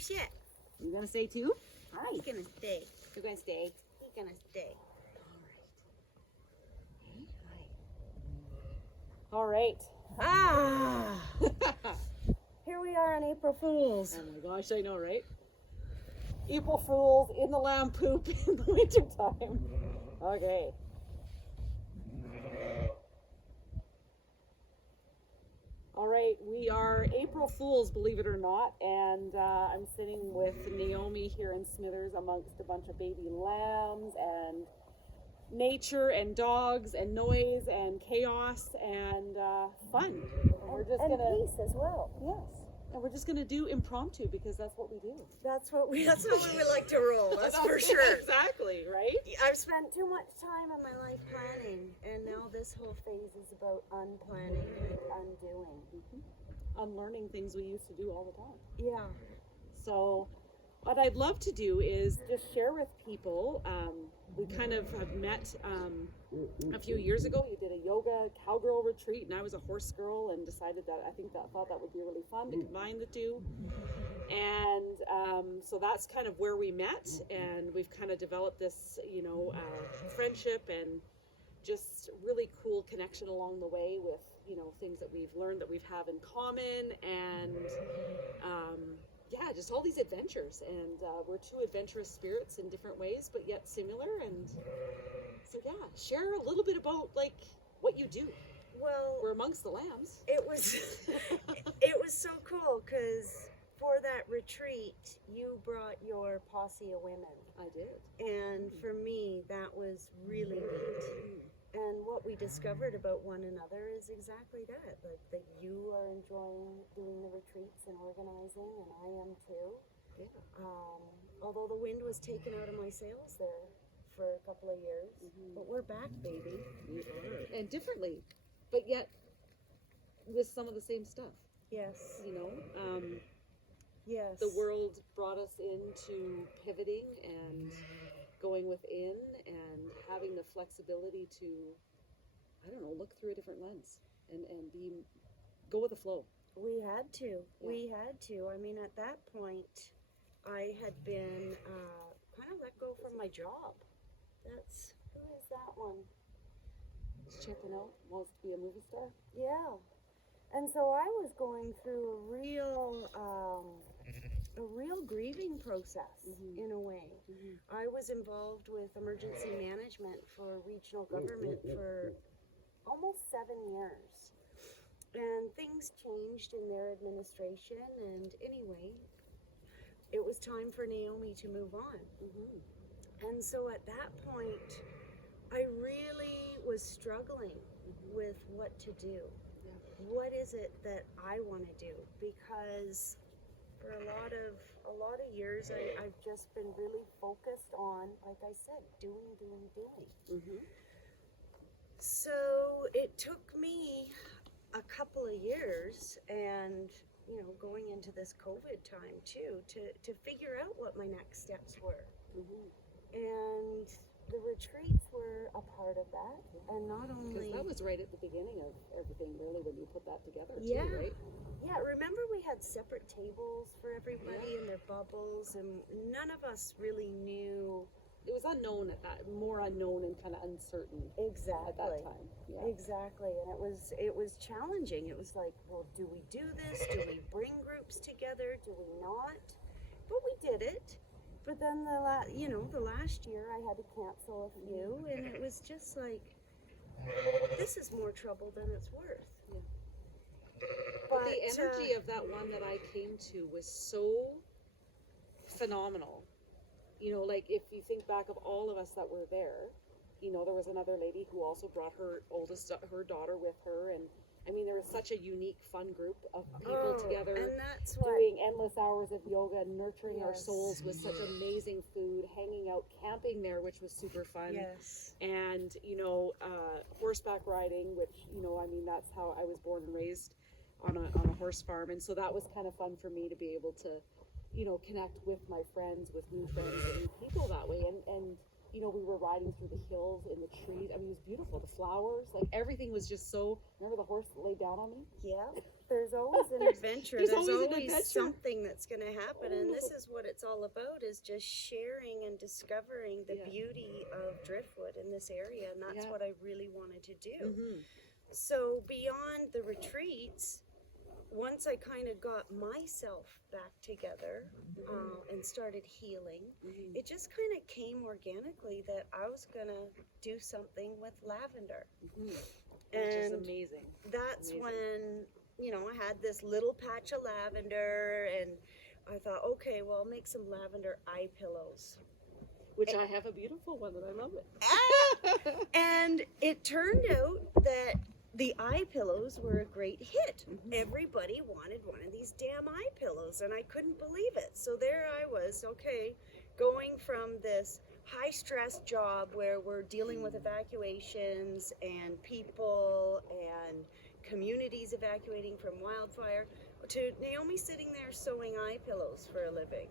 shit. You gonna stay too? Hi. He's gonna stay. You're gonna stay. He's gonna stay. All right. Ah! Here we are on April Fools. Oh my gosh, I know, right? April Fools in the lamb poop in the wintertime. Okay. All right, we are April Fools, believe it or not, and I'm sitting with Naomi here in Smithers amongst a bunch of baby lambs and nature and dogs and noise and chaos and fun. And peace as well. Yes. And we're just gonna do impromptu because that's what we do. That's what we would like to roll, that's for sure. Exactly, right? I've spent too much time in my life planning, and now this whole phase is about unplanning and undoing. Unlearning things we used to do all the time. Yeah. So what I'd love to do is just share with people. We kind of have met a few years ago. We did a yoga cowgirl retreat, and I was a horse girl, and decided that thought that would be really fun to combine the two. And so that's kind of where we met, and we've kind of developed this, friendship and just really cool connection along the way with, things that we've learned that we have in common, and just all these adventures, and we're two adventurous spirits in different ways, but yet similar. And so share a little bit about like what you do. Well, we're amongst the lambs. It was it was so cool because for that retreat you brought your posse of women. I did. And for me that was really neat. And what we discovered about one another is exactly that, like that you are enjoying doing the retreats and organizing, and I am too. Yeah. Although the wind was taken out of my sails there for a couple of years, but we're back, baby. We are. And differently, but yet with some of the same stuff. Yes. Yes. The world brought us into pivoting and going within and having the flexibility to, look through a different lens and go with the flow. We had to. Yeah. We had to. I mean, at that point, I had been kind of let go from my job. Who is that one? Checking out, wants to be a movie star? Yeah. And so I was going through a real grieving process in a way. I was involved with emergency management for regional government for almost 7 years. And things changed in their administration, and anyway, it was time for Naomi to move on. And so at that point, I really was struggling with what to do. What is it that I want to do? Because for a lot of years, I've just been really focused on, like I said, doing. So it took me a couple of years, and going into this COVID time too, to figure out what my next steps were. And the retreats were a part of that, and not only... Because that was right at the beginning of everything, really, when you put that together, yeah. too, right? Yeah, remember we had separate tables for everybody in their bubbles, and none of us really knew... It was unknown at that, more unknown and kind of uncertain. Exactly. At that time. Yeah. Exactly, and it was challenging. It was like, well, do we do this? Do we bring groups together? Do we not? But we did it. But then the last year I had to cancel a few, and it was just like, this is more trouble than it's worth. Yeah. But the energy of that one that I came to was so phenomenal. Like if you think back of all of us that were there, there was another lady who also brought her daughter with her, and I mean, there was such a unique, fun group of people together, and that's doing endless hours of yoga, nurturing our souls with such amazing food, hanging out, camping there, which was super fun. Yes. And, horseback riding, which, that's how I was born and raised on a horse farm. And so that was kind of fun for me to be able to, connect with my friends, with new friends and new people that way. And you know, we were riding through the hills in the trees. I mean, it was beautiful. The flowers, like everything was just so. Remember the horse that laid down on me? Yeah. There's always an adventure. there's There's always always, an adventure. something that's going to happen, and this is what it's all about: is just sharing and discovering the beauty of driftwood in this area, and that's what I really wanted to do. So beyond the retreats, once I kind of got myself back together and started healing, it just kind of came organically that I was gonna do something with lavender. Which is amazing. That's when, you know, I had this little patch of lavender, and I thought, okay, well, I'll make some lavender eye pillows. Which I have a beautiful one that I love it. And it turned out that the eye pillows were a great hit. Everybody wanted one of these damn eye pillows, and I couldn't believe it. So there I was, okay, going from this high stress job where we're dealing with evacuations and people and communities evacuating from wildfire, to Naomi sitting there sewing eye pillows for a living.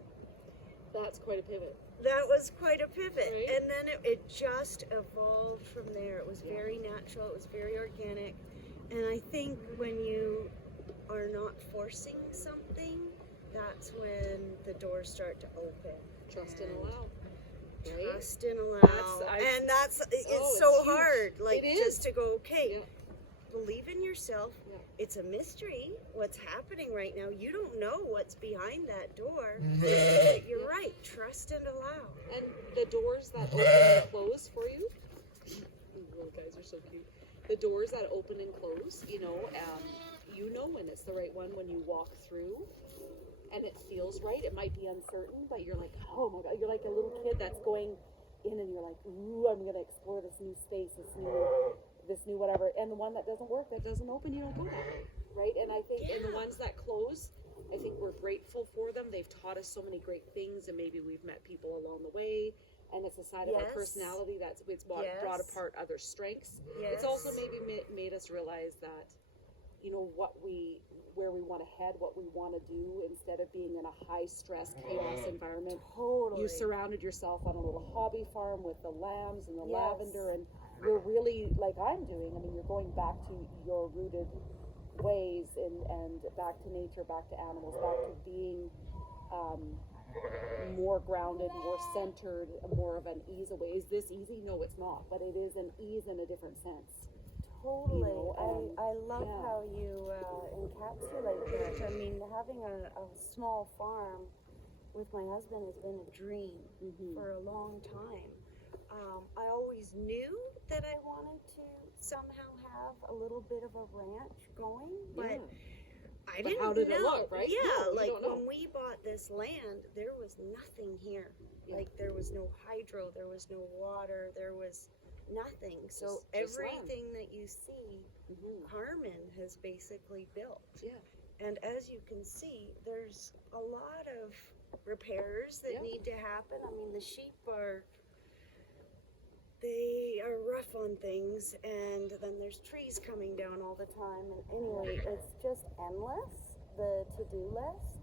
That's quite a pivot. That was quite a pivot. Right? And then it just evolved from there. It was very natural, it was very organic. And I think when you are not forcing something, that's when the doors start to open. Trust and allow. Right? Trust and allow. It's so huge. hard. Like, just to go, okay, believe in yourself. It's a mystery what's happening right now. You don't know what's behind that door. But you're right. Trust and allow. And the doors that open and close for you, these little guys are so cute. The doors that open and close, you know when it's the right one when you walk through and it feels right. It might be uncertain, but you're like, oh my God, you're like a little kid that's going in and you're like, ooh, I'm going to explore this new space, this new whatever. And the one that doesn't work, that doesn't open, you don't go there, right? And I think, and the ones that close, I think we're grateful for them. They've taught us so many great things, and maybe we've met people along the way. And it's a side of our personality that's brought apart other strengths. It's also maybe made us realize that, you know, where we want to head, what we want to do, instead of being in a high stress, chaos environment. Totally. You surrounded yourself on a little hobby farm with the lambs and the lavender, and you're really, like I'm doing, I mean, you're going back to your rooted ways and back to nature, back to animals, back to being more grounded, more centered, more of an ease away. Is this easy? No, it's not, but it is an ease in a different sense. Totally. You know, I love how you encapsulate that. I mean, having a small farm with my husband has been a dream for a long time. I always knew that I wanted to somehow have a little bit of a ranch going, but I didn't know. How did it look, right? Yeah, No, like when we bought this land, there was nothing here. Like there was no hydro, there was no water, there was nothing. So just everything that you see, Carmen has basically built. Yeah. And as you can see, there's a lot of repairs that need to happen. I mean, the sheep they are rough on things, and then there's trees coming down all the time. And anyway, it's just endless, the to-do list.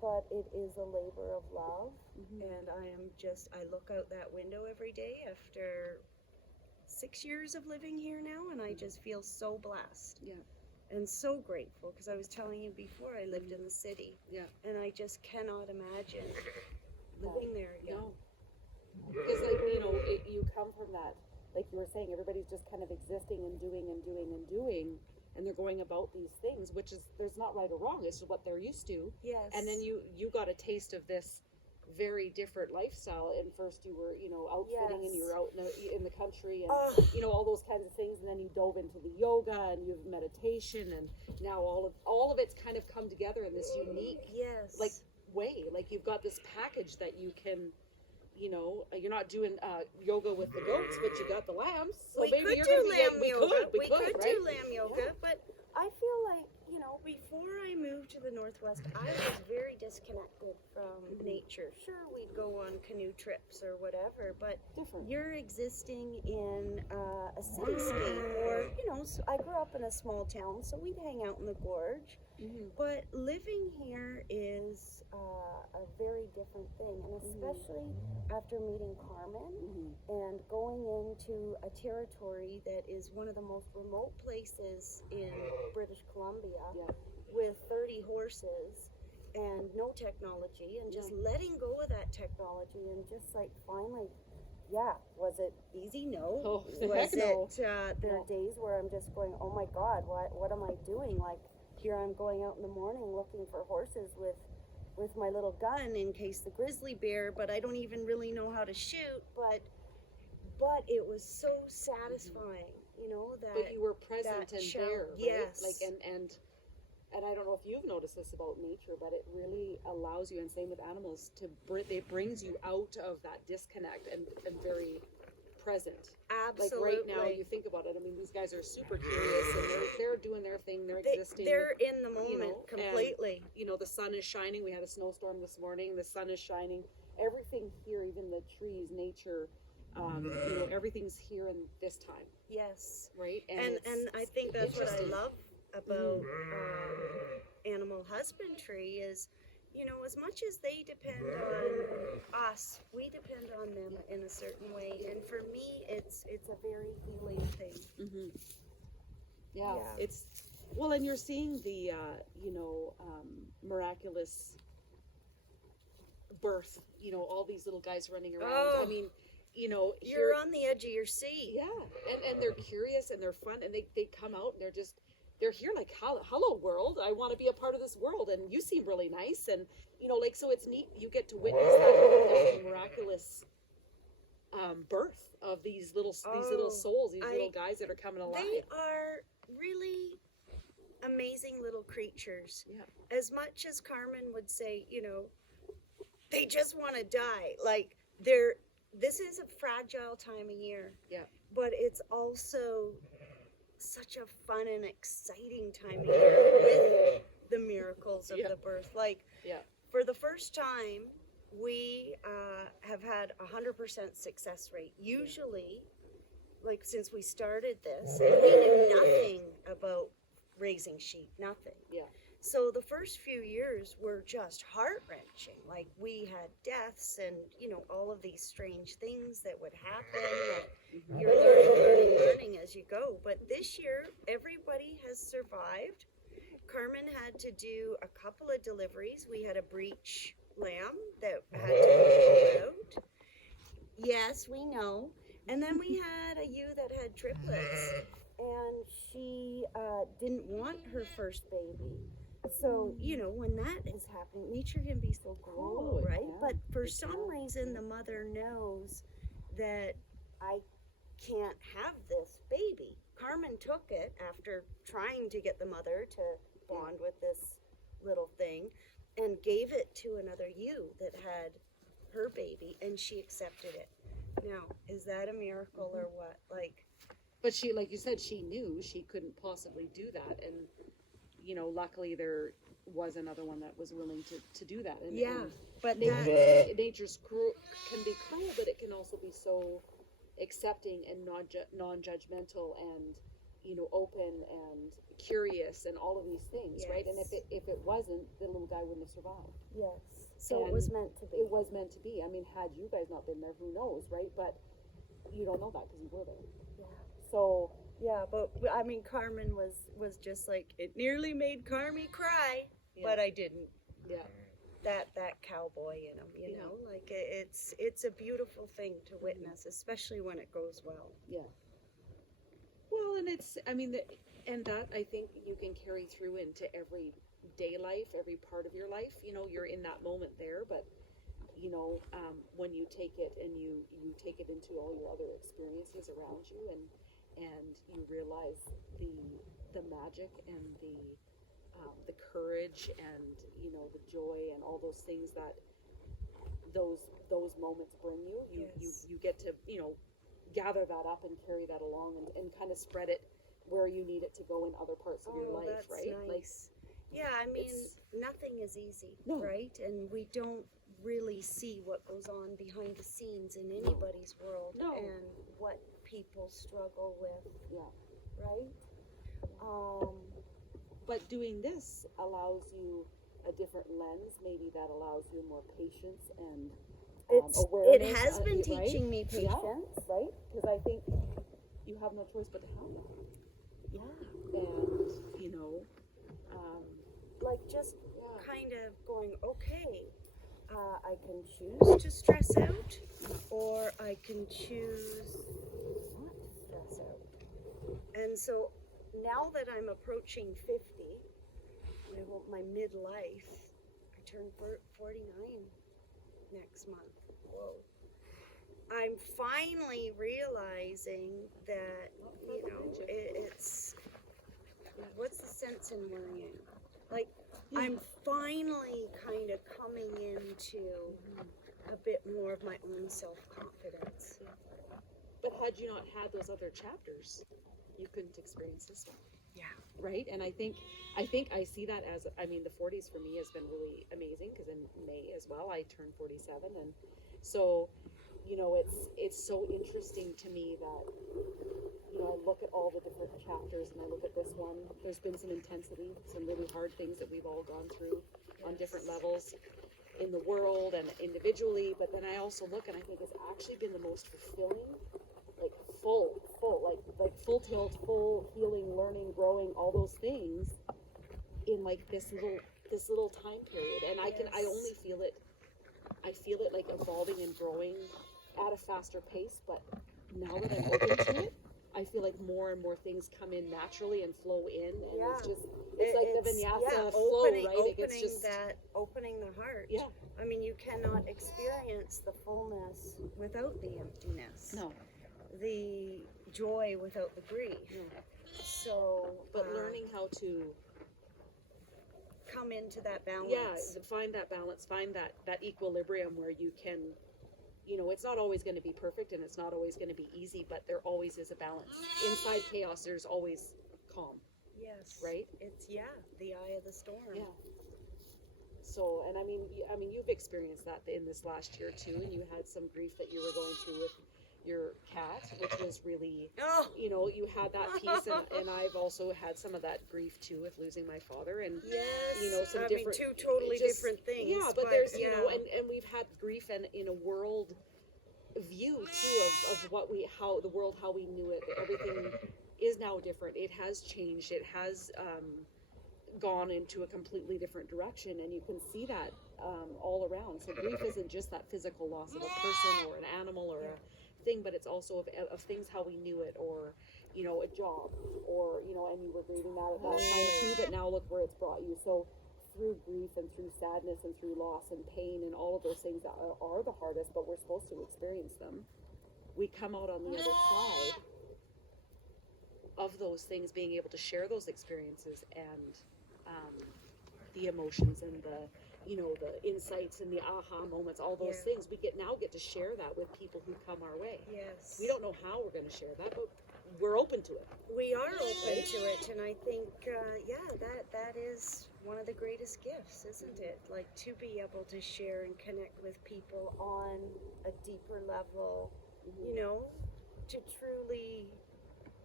But it is a labor of love, and I look out that window every day after 6 years of living here now, and I just feel so blessed. And so grateful, because I was telling you before, I lived in the city. And I just cannot imagine living there again. No. Because, like, you know, you come from that, like you were saying, everybody's just kind of existing and doing and doing and doing, and they're going about these things, which is, there's not right or wrong, it's just what they're used to. And then you got a taste of this very different lifestyle, and first you were, you know, outfitting and you were out in the country and, you know, all those kinds of things, and then you dove into the yoga and you have meditation, and now all of it's kind of come together in this unique like way. Like you've got this package that you can, you know, you're not doing yoga with the goats, but you got the lambs. So we maybe could you're do gonna lamb be yoga. like, we could, right? Do lamb yoga, but I feel like, you know, before I moved to the Northwest, I was very disconnected from nature. Sure, we'd go on canoe trips or whatever, but you're existing in a cityscape, or, you know, so I grew up in a small town, so we'd hang out in the gorge. But living here is a very different different thing, and especially after meeting Carmen and going into a territory that is one of the most remote places in British Columbia with 30 horses and no technology, and just letting go of that technology and just like finally, was it easy? No. Oh, Was heck no. there are days where I'm just going, oh my God, what am I doing? Like, here I'm going out in the morning looking for horses with my little gun in case the grizzly bear, but I don't even really know how to shoot, but it was so satisfying, you know, that. But you were present and there, right? Yes. Like, and I don't know if you've noticed this about nature, but it really allows you, and same with animals, it brings you out of that disconnect and very present. Absolutely. Like right now, you think about it. I mean, these guys are super curious, and they're doing their thing. They're existing. They're in the moment, completely. And, you know, the sun is shining. We had a snowstorm this morning. The sun is shining. Everything here, even the trees, nature, you know, everything's here in this time. Yes. Right. And I think that's what I love about animal husbandry is, you know, as much as they depend on us, we depend on them in a certain way. And for me, it's a very healing thing. Yeah, it's well, and you're seeing the you know, miraculous birth. You know, all these little guys running around. I mean, you know, you're on the edge of your seat. Yeah, and they're curious and they're fun, and they come out and they're here like, hello world, I want to be a part of this world, and you seem really nice, and you know, like, so it's neat. You get to witness that miraculous birth of these little souls, these little guys that are coming alive. They are really amazing little creatures. Yeah. As much as Carmen would say, you know, they just want to die. Like, this is a fragile time of year. Yeah. But it's also such a fun and exciting time of year with the miracles of the birth. Like, for the first time, we have had 100% success rate. Usually, like, since we started this, we knew nothing about raising sheep, nothing. Yeah. So the first few years were just heart-wrenching. Like, we had deaths and, you know, all of these strange things that would happen. And you're learning as you go. But this year, everybody has survived. Carmen had to do a couple of deliveries. We had a breech lamb that had to be pulled out. Yes, we know. And then we had a ewe that had triplets. And she didn't want her first baby. So, you know, when that is happening, nature can be so cruel, right? Yeah, but for some reason, the mother knows that I can't have this baby. Carmen took it after trying to get the mother to bond with this little thing and gave it to another ewe that had her baby, and she accepted it. Now, is that a miracle or what? Like, but she, like you said, she knew she couldn't possibly do that, and you know, luckily there was another one that was willing to do that. And, but nature's can be cruel, but it can also be so accepting and non-judgmental and, you know, open and curious and all of these things, right? And if it wasn't, the little guy wouldn't have survived. Yes. So it was meant to be. It was meant to be. I mean, had you guys not been there, who knows, right? But you don't know that because you were there. Yeah. So. Yeah, but I mean, Carmen was just like, it nearly made Carmi cry, but I didn't. Yeah. That cowboy in him, you know, like it's a beautiful thing to witness, especially when it goes well. Yeah. Well, and it's, I mean, and that I think you can carry through into every day life, every part of your life. You know, you're in that moment there, but you know, when you take it and you take it into all your other experiences around you, and you realize the magic and the courage and, you know, the joy and all those things that those moments bring you. You get to, you know, gather that up and carry that along and kind of spread it where you need it to go in other parts of your life, that's right? Nice. Like, I mean, nothing is easy, No. right? And we don't really see what goes on behind the scenes in anybody's world and what people struggle with. Yeah. Right? But doing this allows you a different lens, maybe that allows you more patience and It awareness. has been right? teaching me Yeah, patience. right? Because I think you have no choice but to have that. Yeah. And, you know, Like just yeah. kind of going, okay, I can choose to stress out, or I can choose not to stress out. And so now that I'm approaching 50, I hope my midlife, I turn 49 next month. Whoa. I'm finally realizing that, you know, it's, what's the sense in worrying? Like, I'm finally kind of coming into a bit more of my own self-confidence. But had you not had those other chapters, you couldn't experience this one. Yeah. Right? And I think I see that as, I mean, the 40s for me has been really amazing, because in May as well, I turned 47. And so, you know, it's so interesting to me that, you know, I look at all the different chapters and I look at this one. There's been some intensity, some really hard things that we've all gone through on different levels in the world and individually. But then I also look and I think it's actually been the most fulfilling, like full, like full tilt, full healing, learning, growing, all those things in like this little time period. And I only feel it. I feel it like evolving and growing at a faster pace. But now that I'm open to it, I feel like more and more things come in naturally and flow in, and it's like the vinyasa flow, right? It's just opening the heart. Yeah. I mean, you cannot experience the fullness without the emptiness. No. The joy without the grief. No. So, but learning how to come into that balance. Yeah, find that balance, find that equilibrium where you can, you know, it's not always going to be perfect and it's not always going to be easy, but there always is a balance. Inside chaos, there's always calm. Yes. Right? It's, the eye of the storm. Yeah. So, and I mean, you've experienced that in this last year too, and you had some grief that you were going through with your cat, which was really, you know, you had that piece, and I've also had some of that grief too with losing my father, and you know, some different, two totally different things. Yeah, but there's, you know, and we've had grief and in a world view too of how the world, how we knew it. Everything is now different. It has changed. It has gone into a completely different direction, and you can see that all around. So grief isn't just that physical loss of a person or an animal or a thing, but it's also of things how we knew it, or, you know, a job, or, you know, and you were grieving that at that time too, but now look where it's brought you. So through grief and through sadness and through loss and pain and all of those things that are the hardest, but we're supposed to experience them, we come out on the other side of those things, being able to share those experiences and the emotions and the, you know, the insights and the aha moments, all those things, we get to share that with people who come our way. Yes. We don't know how we're going to share that, but we're open to it. We are open to it, and I think, that is one of the greatest gifts, isn't it? Like, to be able to share and connect with people on a deeper level, you know, to truly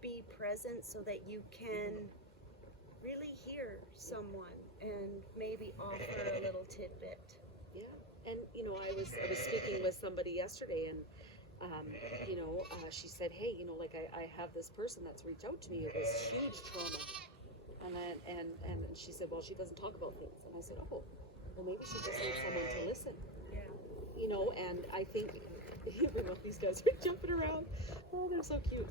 be present so that you can really hear someone and maybe offer a little tidbit. Yeah, and you know, I was speaking with somebody yesterday, and you know, she said, hey, you know, like I have this person that's reached out to me with this huge trauma, and she said, well, she doesn't talk about things, and I said, oh, well, maybe she just needs someone to listen. Yeah. You know, and I think everyone, these guys are jumping around. Oh, they're so cute.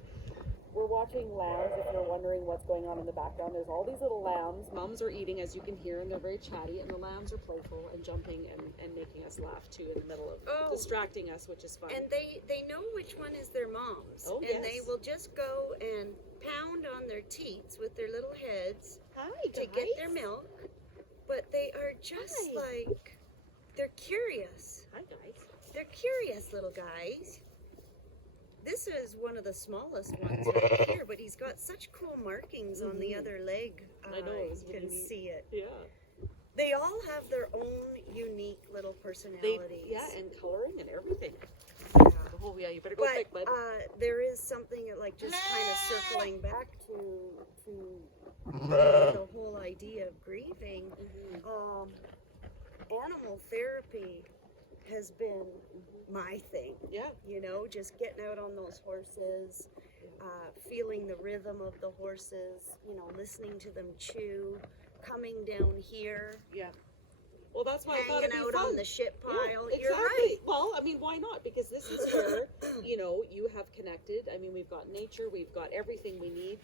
We're watching lambs, if you're wondering what's going on in the background. There's all these little lambs. Moms are eating, as you can hear, and they're very chatty, and the lambs are playful and jumping and making us laugh too in the middle of distracting us, which is fun. And they know which one is their mom's. Oh, and they will just go and pound on their teats with their little heads to get their milk. But they are just like, they're curious. Hi, guys. They're curious little guys. This is one of the smallest ones right here, but he's got such cool markings on the other leg. I know. You can see it. Yeah. They all have their own unique little personalities. And coloring and everything. Yeah. Oh, yeah, you better go quick, bud. There is something like just kind of circling back to the whole idea of grieving. animal therapy has been my thing. Yeah. You know, just getting out on those horses, feeling the rhythm of the horses, you know, listening to them chew, coming down here, Yeah. Well, that's why I thought hanging it'd be out fun. on the shit pile. Yeah, exactly. You're right. Well, I mean, why not? Because this is where, you know, you have connected. I mean, we've got nature, we've got everything we need.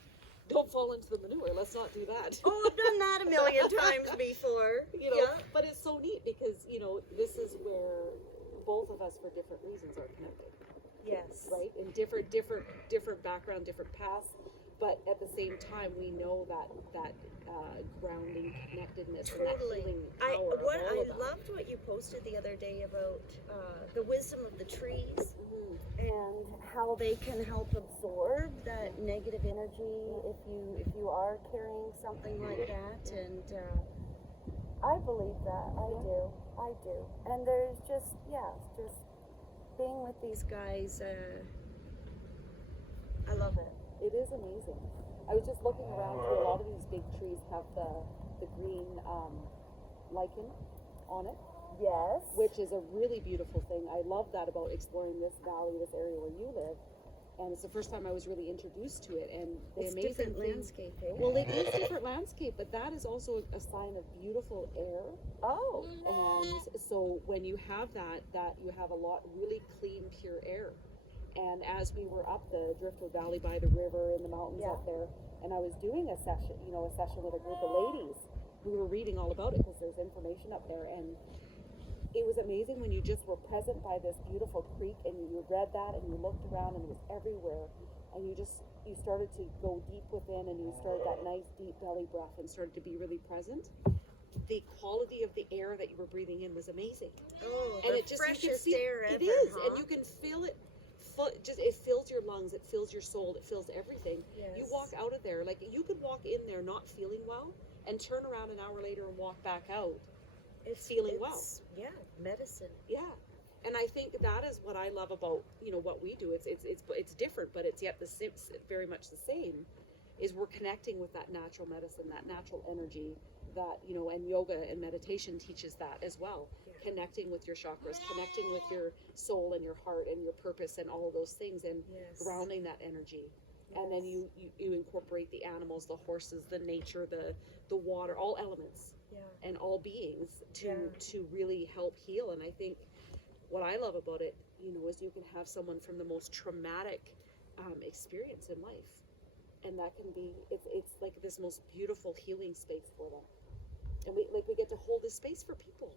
Don't fall into the manure. Let's not do that. Oh, I've done that a million times before. You know, Yeah. but it's so neat because, you know, this is where both of us, for different reasons, are connected. Yes. Right? In different background, different paths, but at the same time, we know that grounding, connectedness, and that Totally. healing power of all I of that. loved what you posted the other day about the wisdom of the trees Mhm. and how they can help absorb that negative energy if you are carrying something like that. And I believe that. I do. And there's just being with these guys. I love it. It is amazing. I was just looking around through a lot of these big trees have the green lichen on it, Yes. which is a really beautiful thing. I love that about exploring this valley, this area where you live. And it's the first time I was really introduced to it. And the it's amazing different thing, landscape, eh? well, it is different landscape, but that is also a sign of beautiful air. Oh. And so when you have that you have a lot really clean, pure air. And as we were up the Driftwood Valley by the river in the mountains Yeah. up there, and I was doing a session with a group of ladies, we were reading all about it because there's information up there, and it was amazing when you just were present by this beautiful creek and you read that and you looked around and it was everywhere, and you started to go deep within and you started that nice deep belly breath and started to be really present. The quality of the air that you were breathing in was amazing. Oh, And the it just you can freshest feel air ever, it is, huh? and you can feel it. It fills your lungs, it fills your soul, it fills everything. Yes. You walk out of there, like you could walk in there not feeling well and turn around an hour later and walk back out feeling well. Yeah, medicine. Yeah. And I think that is what I love about, you know, what we do. It's different, but it's yet very much the same. Is we're connecting with that natural medicine, that natural energy, that, you know, and yoga and meditation teaches that as well. Yeah. Connecting with your chakras, connecting with your soul and your heart and your purpose and all of those things, and Yes. grounding that energy. And then you incorporate the animals, the horses, the nature, the water, all elements Yeah. and all beings Yeah. to really help heal. And I think what I love about it, you know, is you can have someone from the most traumatic experience in life, and that can be it's like this most beautiful healing space for them, and we get to hold this space for people.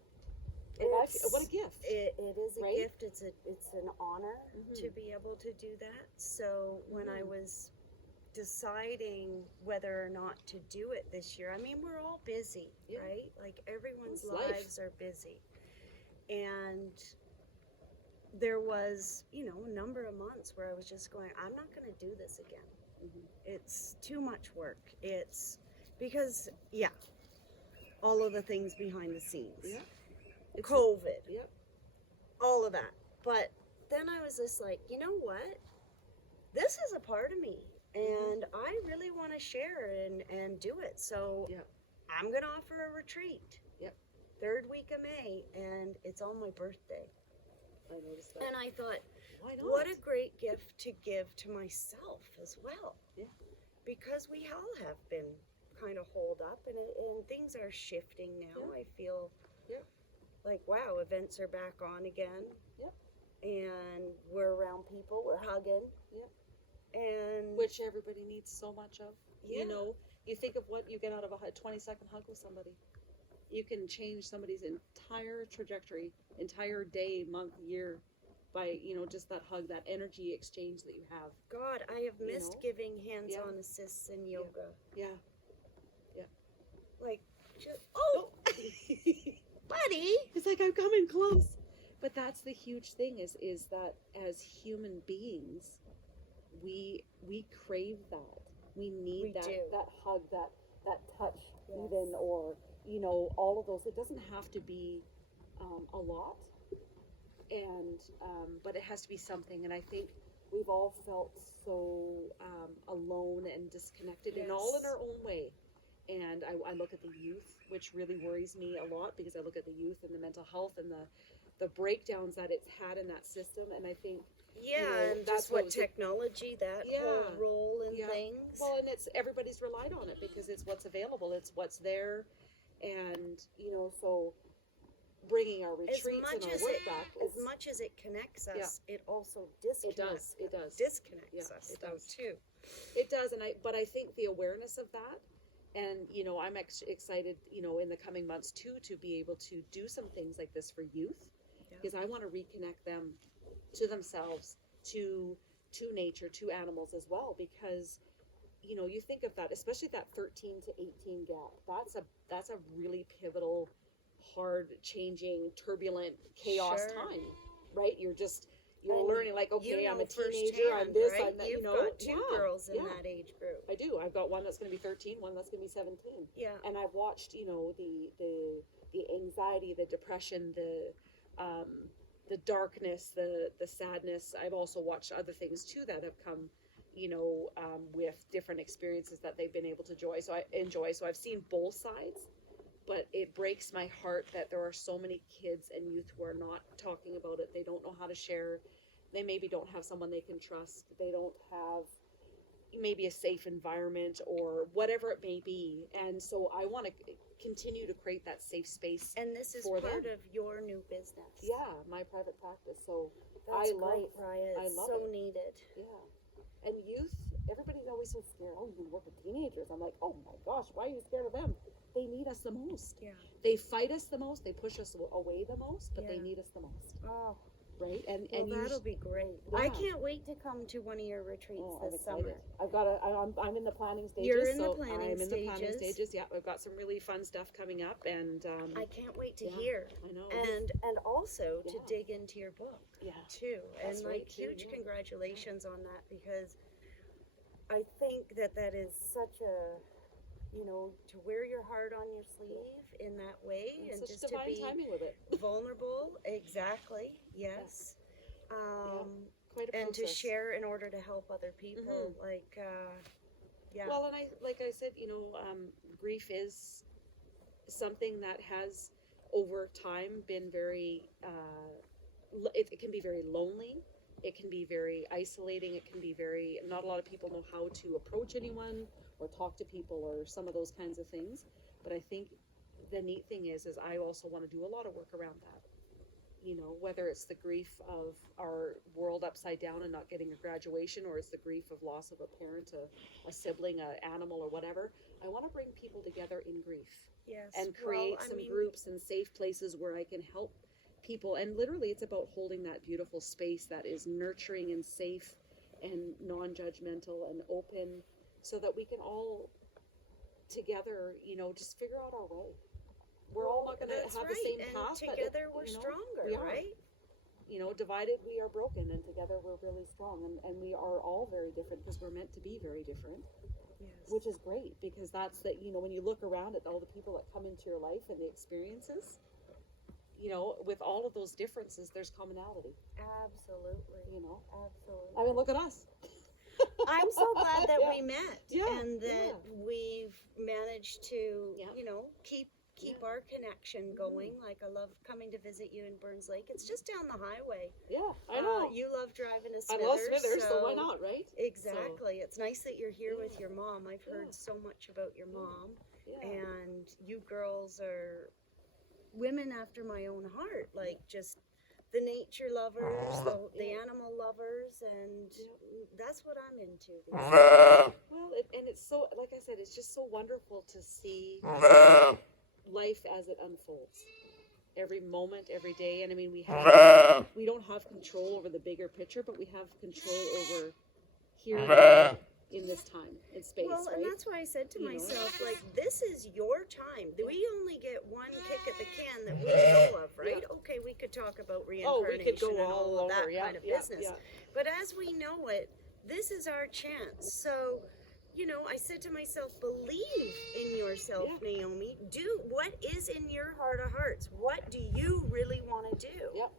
And what a gift! It is a right? gift. It's an honor to Mhm. be able to do that. So when I was deciding whether or not to do it this year, I mean, we're all busy, Yeah. right? Like everyone's It's life. lives are busy, and there was, you know, a number of months where I was just going, I'm not going to do this again. Mhm. It's too much work. It's because, yeah, all of the things behind the scenes. Yeah. COVID, Yep. all of that. But then I was just like, you know what? This is a part of me, and I really want to share and do it. So Yep. I'm going to offer a retreat. Yep. 3rd week of May, and it's on my birthday. I noticed that. And I thought, Why not? what a great gift to give to myself as well. Yeah. Because we all have been kind of holed up, and things are shifting now. Yeah. I feel Yeah. like, wow, events are back on again. Yep. And we're around people, we're hugging. Yep. And Which everybody needs so much of. Yeah. You know, you think of what you get out of a 20-second hug with somebody. You can change somebody's entire trajectory, entire day, month, year, by, you know, just that hug, that energy exchange that you have. God, I have missed know? giving hands-on assists in yoga. Yeah. Like, just, oh, buddy. It's like I'm coming close. But that's the huge thing is that as human beings, we crave that. We need We that do. that hug, that touch, Yes. even, or, you know, all of those. It doesn't have to be a lot, and but it has to be something. And I think we've all felt so alone and disconnected, and all in Yes. our own way. and I look at the youth, which really worries me a lot, because I look at the youth and the mental health and the breakdowns that it's had in that system, and I think and that's just what technology, that whole role in things. Well, and it's everybody's relied on it because it's what's available, it's what's there, and so bringing our retreats and our work back. As much as it connects us, it also disconnects. It does. Disconnects us. It does too. It does, but I think the awareness of that, and I'm excited, in the coming months too, to be able to do some things like this for youth, because I want to reconnect them to themselves, to nature, to animals as well, because you think of that, especially that 13 to 18 gap. That's a really pivotal, hard changing, turbulent, chaos time, right? You're learning, like, okay, I'm a teenager, I'm this, right? I'm that. You've got two girls in that age group. I do. I've got one that's going to be 13, one that's going to be 17. Yeah. And I've watched, the anxiety, the depression, the darkness, the sadness. I've also watched other things too that have come, with different experiences that they've been able to enjoy. So I've seen both sides, but it breaks my heart that there are so many kids and youth who are not talking about it. They don't know how to share. They maybe don't have someone they can trust. They don't have maybe a safe environment or whatever it may be. And so I want to continue to create that safe space. And this is part of your new business. Yeah, my private practice. So that's great, Raya. It's so needed. Yeah. And youth, everybody's always so scared. Oh, you can work with teenagers. I'm like, oh my gosh, why are you scared of them? They need us the most. Yeah. They fight us the most. They push us away the most, but they need us the most. Oh. Right? And that'll be great. Yeah. I can't wait to come to one of your retreats this summer. I'm in the planning stages. You're in the planning stages. I'm in the planning stages. Yeah, I've got some really fun stuff coming up, and I can't wait to hear. I know. And also to dig into your book. Yeah. Too. That's and huge congratulations on that, because I think that is such a to wear your heart on your sleeve in that way, and just to be timing with it. vulnerable. Exactly. Yes. Quite a and process. to share in order to help other people. Well, and like I said, grief is something that has over time been very, it can be very lonely. It can be very isolating. It can be not a lot of people know how to approach anyone or talk to people or some of those kinds of things. But I think the neat thing is I also want to do a lot of work around that. Whether it's the grief of our world upside down and not getting a graduation, or it's the grief of loss of a parent, a sibling, an animal, or whatever. I want to bring people together in grief. Yes. And create some groups and safe places where I can help people. And literally it's about holding that beautiful space that is nurturing and safe and non-judgmental and open, so that we can all together, just figure out our way. We're all not going to have the same path, but together we're stronger, right? Divided we are broken, and together we're really strong. And we are all very different, because we're meant to be very different. Yes. Which is great, because that's that, when you look around at all the people that come into your life and the experiences, with all of those differences, there's commonality. Absolutely. Absolutely. I mean, look at us. I'm so glad that we met, and that we've managed to, keep our connection going. Like, I love coming to visit you in Burns Lake. It's just down the highway. Yeah, I know. You love driving to Smithers. I love Smithers, so why not, right? Exactly. So, it's nice that you're here with your mom. I've heard so much about your mom. Yeah. And you girls are women after my own heart. Like, just the nature lovers, the animal lovers, and that's what I'm into these days. Well, and it's so, like I said, it's just so wonderful to see life as it unfolds. Every moment, every day. And I mean, we don't have control over the bigger picture, but we have control over here in this time and space. Well, and that's why I said to myself, like, this is your time. We only get one kick at the can that we know of, right? Yeah. Okay, we could talk about reincarnation, we could go and all of that kind of business. Yeah. But as we know it, this is our chance. So, I said to myself, believe in yourself, Naomi. Do what is in your heart of hearts. What do you really want to do? Yep.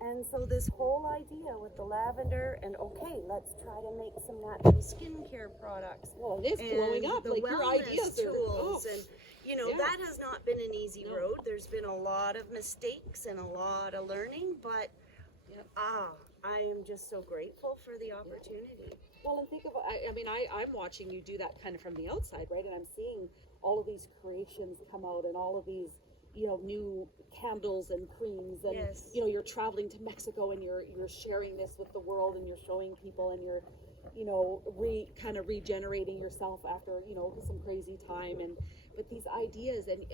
And so this whole idea with the lavender and okay, let's try to make some natural skincare products. Well, it is And blowing up. the Like your wellness ideas are. tools Oh, and you know yeah. that has not been an easy No. road. There's been a lot of mistakes and a lot of learning, but Yep. I am just so grateful for the opportunity. Well, and think of, I mean, I'm watching you do that kind of from the outside, right? And I'm seeing all of these creations come out and all of these, you know, new candles and creams and, Yes. you know, you're traveling to Mexico and you're sharing this with the world and you're showing people and you're, you know, kind of regenerating yourself after, you know, some crazy time. And, but these ideas and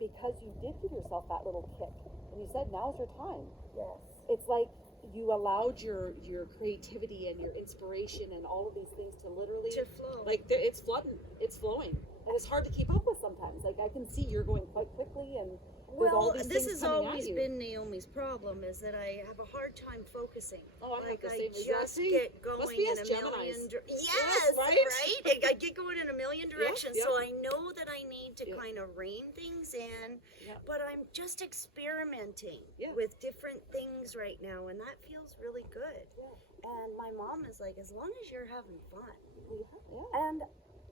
because you did give yourself that little kick and you said, now's your time. Yes. It's like you allowed your creativity and your inspiration and all of these things to literally To flow. like it's flowing and it's hard to keep up with sometimes. Like I can see you're going quite quickly and there's all Well, these this things has coming always at you. been Naomi's problem is that I have a hard time focusing. Oh, I have like the I same exact just thing. get Must going be in us a Geminis. million Yes, right? right? I get going in a million directions, yep. so I know that I need to Yep. kind of rein things in, Yep. but I'm just experimenting Yeah. with different things right now, and that feels really good. Yeah. And my mom is like, as long as you're having fun. Yeah. And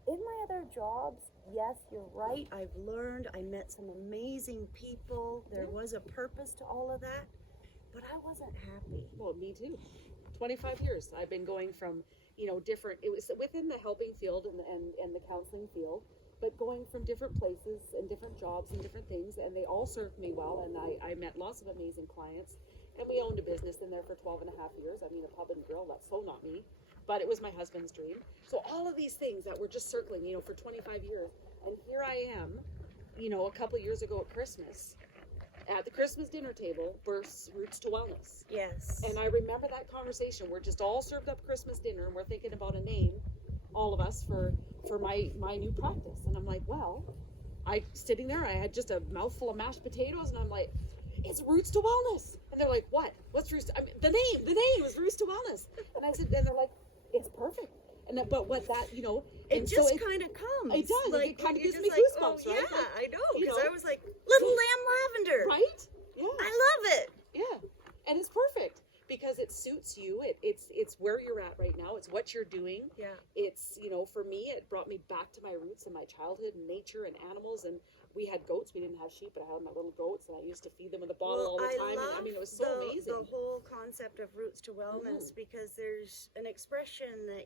in my other jobs, yes, you're right. I've learned. I met some amazing people. There was a purpose to all of that, but I wasn't happy. Well, me too. 25 years. I've been going from, you know, different, it was within the helping field and the counseling field, but going from different places and different jobs and different things, and they all served me well, and I met lots of amazing clients, and we owned a business in there for 12 and a half years. I mean, a pub and grill, that's so not me, but it was my husband's dream. So all of these things that were just circling, you know, for 25 years, and here I am, you know, a couple years ago at Christmas, at the Christmas dinner table, births Roots to Wellness. Yes. And I remember that conversation. We're just all served up Christmas dinner and we're thinking about a name, all of us, for my new practice. And I'm like, well, sitting there, I had just a mouthful of mashed potatoes and I'm like, it's Roots to Wellness. And they're like, what? What's Roots to, I mean, the name is Roots to Wellness. And I said, and they're like, it's perfect. And that, but what that, you know, it and just so kind of comes. it does. Like, It kind of you're gives me just like, goosebumps, oh, right? Yeah, Like, I know. you Because know. I was like, little lamb lavender. Right? Yeah. I love it. Yeah, and it's perfect because it suits you. It's where you're at right now. It's what you're doing. Yeah. It's, you know, for me, it brought me back to my roots and my childhood and nature and animals. And we had goats. We didn't have sheep, but I had my little goats, and I used to feed them in the bottle all the time. And I mean, it was so amazing. The whole concept of Roots to Wellness, because there's an expression that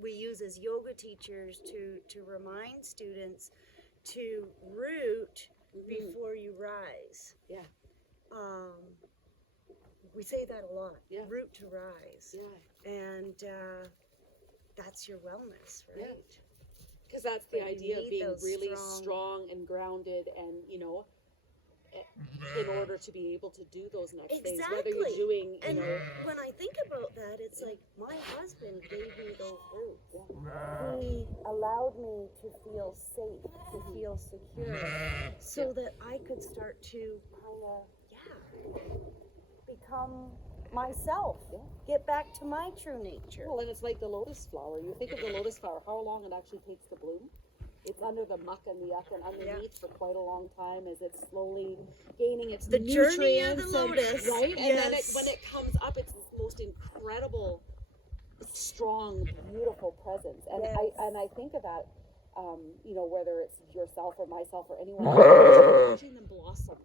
we use as yoga teachers to remind students to root before you rise. Yeah. We say that a lot. Yeah. Root to rise. Yeah. And that's your wellness, right? Yeah. Because that's the But you idea of need being those really strong- strong and grounded, and you know, in order to be able to do those next things, whether you're Exactly. doing, you And know, when I think about that, it's like my husband gave me those roots. Yeah. He allowed me to feel safe, to feel secure, so that I could start to kind of, become myself. Yeah. Get back to my true nature. Well, and it's like the lotus flower. You think of the lotus flower, how long it actually takes to bloom. It's under the muck and the yuck and underneath for quite a long time as it's slowly gaining its The nutrients. journey of the and- lotus, right? And then yes. when it comes up, it's the most incredible, strong, beautiful presence. And Yes. I think of that, you know, whether it's yourself or myself or anyone else, watching them blossom.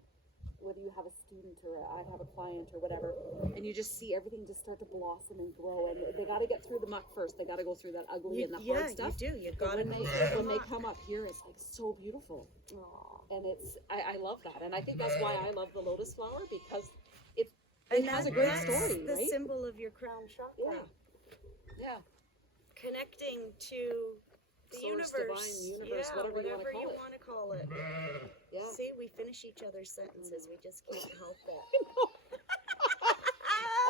Whether you have a student or I have a client or whatever, and you just see everything just start to blossom and grow, and they got to get through the muck first. They got to go through that ugly and the hard stuff. you do. You But gotta when go they through the when they muck. come up here, it's like so beautiful, Aw. and it's I love that, and I think that's why I love the lotus flower, because it And has a that- great that's story, the right? symbol of your crown chakra. Yeah, Connecting to the Source, universe. divine, universe, yeah, whatever you wanna call it. want to call it. yeah. See, we finish each other's sentences. We just can't help it.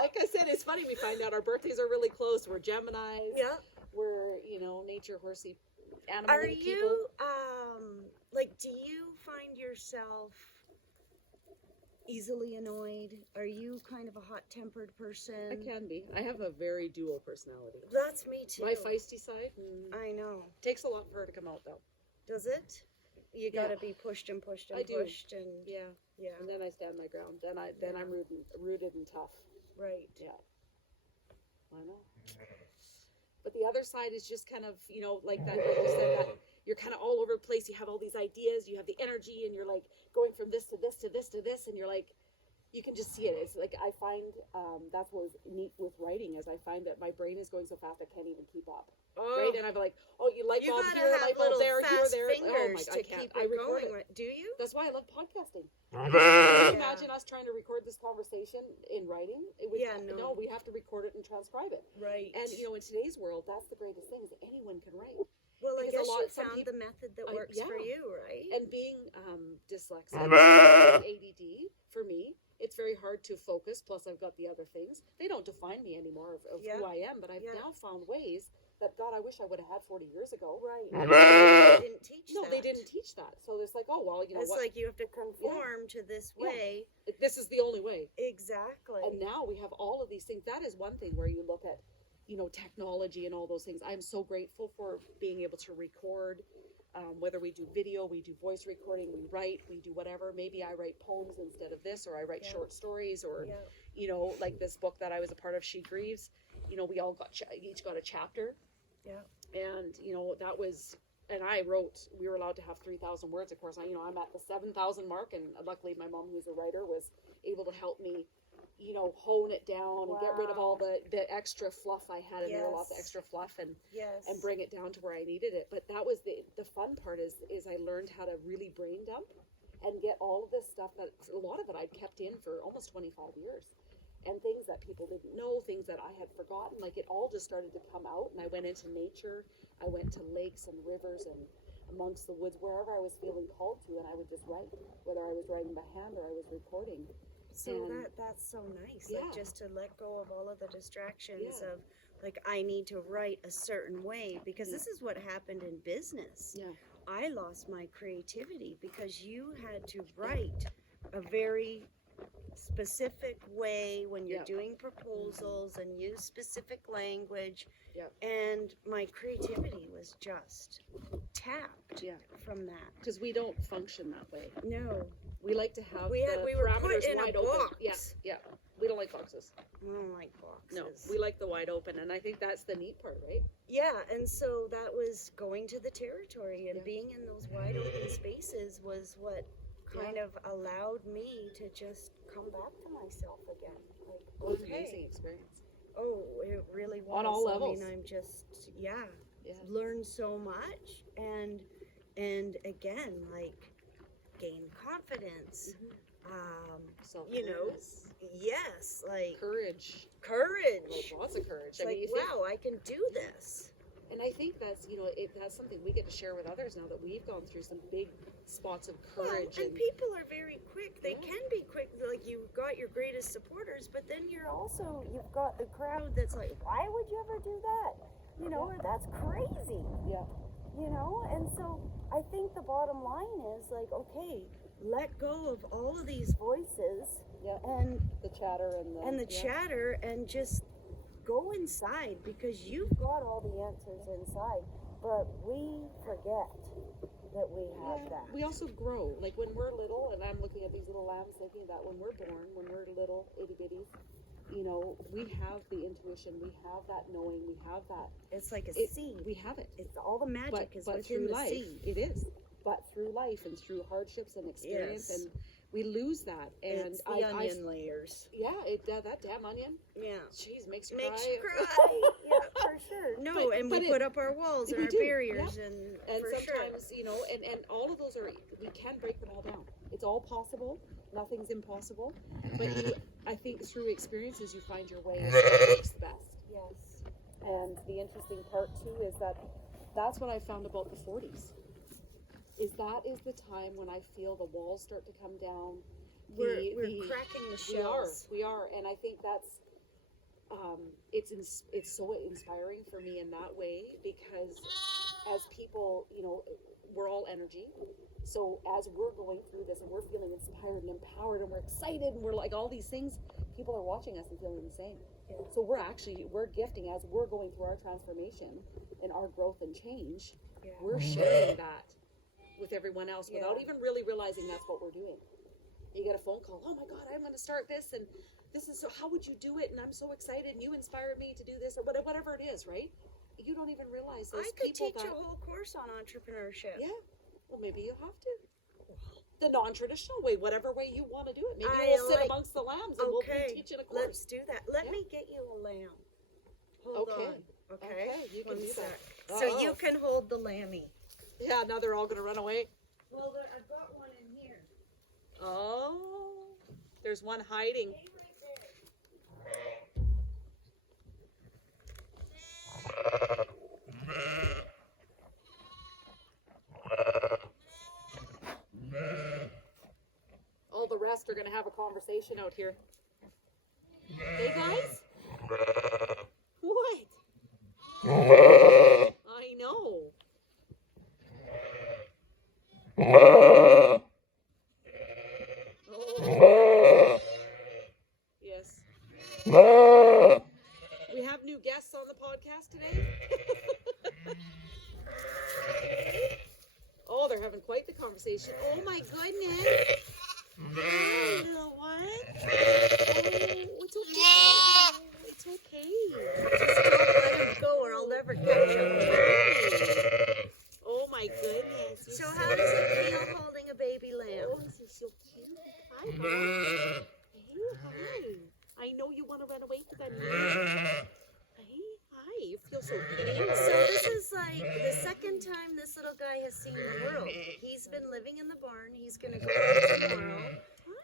Like I said, it's funny. We find out our birthdays are really close. We're Geminis. Yeah. We're, you know, nature, horsey, animal Are people. you like? Do you find yourself easily annoyed? Are you kind of a hot-tempered person? I can be. I have a very dual personality. That's me too. My feisty side I know. takes a lot for her to come out, though. Does it? You got to be pushed and pushed and I do. pushed and Yeah. yeah. And then I stand my ground. Then I'm rooted and tough. Right. Yeah. I know. But the other side is just kind of, you know, like that, like you said, that you're kind of all over the place. You have all these ideas, you have the energy, and you're like going from this to this to this to this, and you're like, you can just see it. It's like, I find that's what was neat with writing, is I find that my brain is going so fast I can't even keep up. Oh. Right? And I'm like, oh, you light You bulb gotta here, have light bulb little there, fast here, there. Oh my, fingers I to can't. keep I it record going. it. Do you? That's why I love podcasting. Can Yeah. you imagine us trying to record this conversation in writing? It would, Yeah, no. we have to record it and transcribe it. Right. And you know, in today's world, that's the greatest thing, is anyone can write. Well, I because guess you some found people- the method that I- works for yeah. you, right? And being dyslexic, ADD, for me, it's very hard to focus. Plus, I've got the other things. They don't define me anymore of Yeah. who I am, but I've Yeah. now found ways that, God, I wish I would have had 40 years ago. Right. They didn't teach No, that. they didn't teach that. So it's like, oh, well, you know It's what? like you have to conform to this Yeah. way. This is the only way. Exactly. And now we have all of these things. That is one thing where you look at, you know, technology and all those things. I'm so grateful for being able to record, whether we do video, we do voice recording, we write, we do whatever. Maybe I write poems instead of this, or I write Yeah. short stories, or, Yeah. you know, like this book that I was a part of, She Grieves, you know, we all got, each got a chapter. Yeah. And, you know, that was, and I wrote, we were allowed to have 3,000 words. Of course, I'm at the 7,000 mark, and luckily my mom, who's a writer, was able to help me, you know, hone it down and get rid of all the extra fluff I had in there, lots of Yes. extra fluff, and Yes. bring it down to where I needed it. But that was the fun part, is I learned how to really brain dump and get all of this stuff that, a lot of it I'd kept in for almost 25 years. And things that people didn't know, things that I had forgotten, like it all just started to come out. And I went into nature, I went to lakes and rivers and amongst the woods, wherever I was feeling called to, and I would just write, whether I was writing by hand or I was recording. So And- that's so nice. Yeah. Like just to let go of all of the distractions Yeah. of like I need to write a certain way, because Yeah. this is what happened in business. Yeah. I lost my creativity because you had to write a very specific way when you're Yeah. doing proposals and use specific language. Yeah. And my creativity was just tapped Yeah. from that. Because we don't function that way. No, We like to have We the were put parameters in a wide open. box. Yeah, yeah. We don't like boxes. I don't like boxes. No, we like the wide open, and I think that's the neat part, right? Yeah, and so that was going to the territory and Yeah. being in those wide open spaces was what kind of allowed me to just come back to myself again. Like, It was an okay. amazing experience. Oh, it really was. On all levels. I mean, I'm just Yeah. learned so much, and again, like gain confidence. So You know, yes, like courage, courage. like lots of courage. It's I like, mean, you think, wow, I can do this. and I think that's, you know, that's something we get to share with others now that we've gone through some big spots of courage. Well, and people are very quick. They Yeah. can be quick. Like you've got your greatest supporters, but then you've got the crowd that's like, why would you ever do that? You know, or that's crazy. Yeah. You know, and so I think the bottom line is like, okay, let go of all of these voices Yeah. and The chatter and the yeah. chatter and just go inside, because you've got all the answers inside, but we forget that we have Yeah. that. We also grow. Like when we're little, and I'm looking at these little lambs, thinking that when we're born, when we're little itty bitties, you know, we have the intuition, we have that knowing, we have that. It's like a seed. We have it. It's all the magic is but within through the life, seed. it is. But through life and through hardships and experience, Yes. and we lose that. And It's the onion layers. Yeah, that damn onion. Yeah. Jeez, makes you Makes cry. you cry. Yeah, for sure. No, and but we it- put up our walls and we our do, barriers and And for sure. sometimes, you know, and all of those we can break them all down. It's all possible. Nothing's impossible. But I think through experiences, you find your way. What works the best. Yes. And the interesting part too is that that's what I found about the 40s. Is the time when I feel the walls start to come down. We're cracking the shells. We are, and I think that's it's so inspiring for me in that way, because as people, you know, we're all energy. So as we're going through this and we're feeling inspired and empowered and we're excited and we're like all these things, people are watching us and feeling the same. Yeah. So we're gifting as we're going through our transformation and our growth and change. Yeah. We're sharing that with everyone else Yeah. without even really realizing that's what we're doing. You get a phone call, oh my God, I'm going to start this, and this is, so how would you do it? And I'm so excited, and you inspired me to do this, or whatever it is, right? You don't even realize those I could people teach a whole course on entrepreneurship. Yeah, well, maybe you have to. The non-traditional way, whatever way you want to do it. Maybe I we'll sit like- amongst the lambs and we'll be teaching a course. Let's do that. Let me get you a lamb. Hold on. Okay. You can One do sec. that. So you can hold the lammy. Yeah, now they're all going to run away. Well, I've got one in here. Oh, there's one hiding. Stay right All the rest are going to have a conversation out here. Hey, guys? What? I know. Oh. Yes. We have new guests on the podcast today. Oh, they're having quite the conversation. Oh my goodness. Hi, little one. Oh, it's okay. It's okay. Just don't let him go or I'll never catch him. Oh my goodness. So how does it feel holding a baby lamb? Oh, this is so cute. Hi, Mom. Hey, hi. I know you want to run away to that. Hey, hi. You feel so cute. So this is like the second time this little guy has seen the world. He's been living in the barn. He's going to go out tomorrow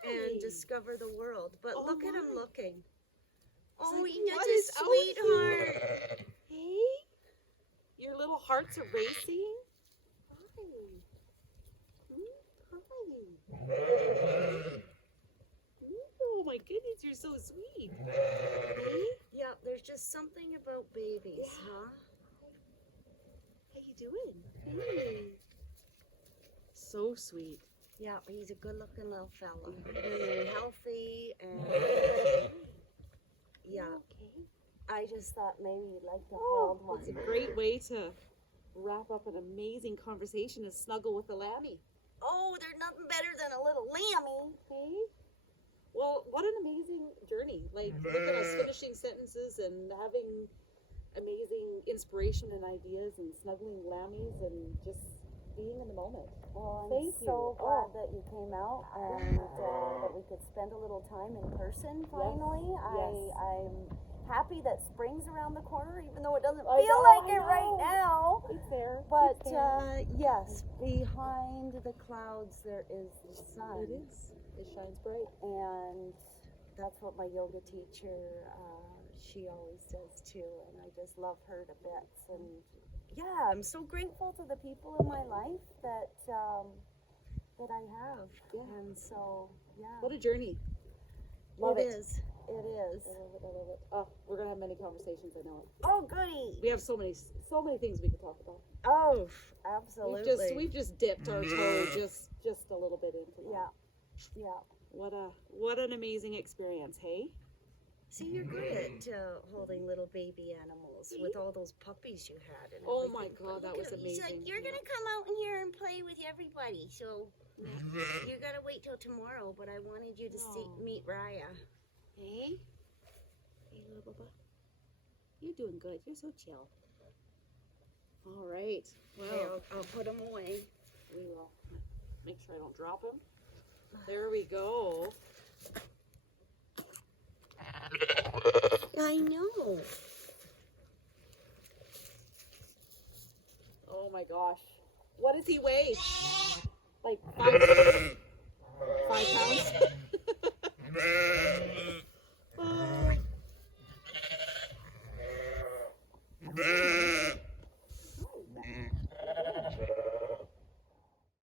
and discover the world. But look at him looking. Oh, like, you're what just is out sweetheart. Hey, your little hearts are racing. Hi. Hi. Oh my goodness, you're so sweet. Hey, Yeah, there's just something about babies, huh? how you doing? Hey. So sweet. Yeah, he's a good-looking little fella. And healthy, and yeah. Okay. I just thought maybe you'd like to Oh, hold one. it's a great way to wrap up an amazing conversation is snuggle with the lammy. Oh, there's nothing better than a little lammy. Hey. Well, what an amazing journey. Like, look at us finishing sentences and having amazing inspiration and ideas and snuggling lammies and just being in the moment. Well, I'm Thank so you. glad that you came out and that we could spend a little time in person finally. Yes. I'm happy that spring's around the corner, even though it doesn't I feel know, like I it right know. now. It's there. But It's there. yes, behind the clouds there is the sun. It is. It shines bright. And that's what my yoga teacher, she always does too, and I just love her to bits. And yeah, I'm so grateful to the people in my life that I have. Yeah. And so yeah, What a journey. Love it. It is. I love it. I love it. Oh, we're gonna have many conversations. I know it. Oh goody. We have so many things we could talk about. Oh, absolutely. We've just dipped our toe just a little bit into that. Yeah. What an amazing experience, hey? See, you're good at holding little baby animals with all those puppies you had. And Oh my everything. God, that Look was at him. He's like, amazing. you're gonna come out in here and play with everybody, so you gotta wait till tomorrow. But I wanted you to meet Raya. Hey? Hey, little bubba. You're doing good. You're so chill. All right. Well, Okay, I'll put him away. we will make sure I don't drop him. There we go. I know. Oh my gosh. What does he weigh? Like 5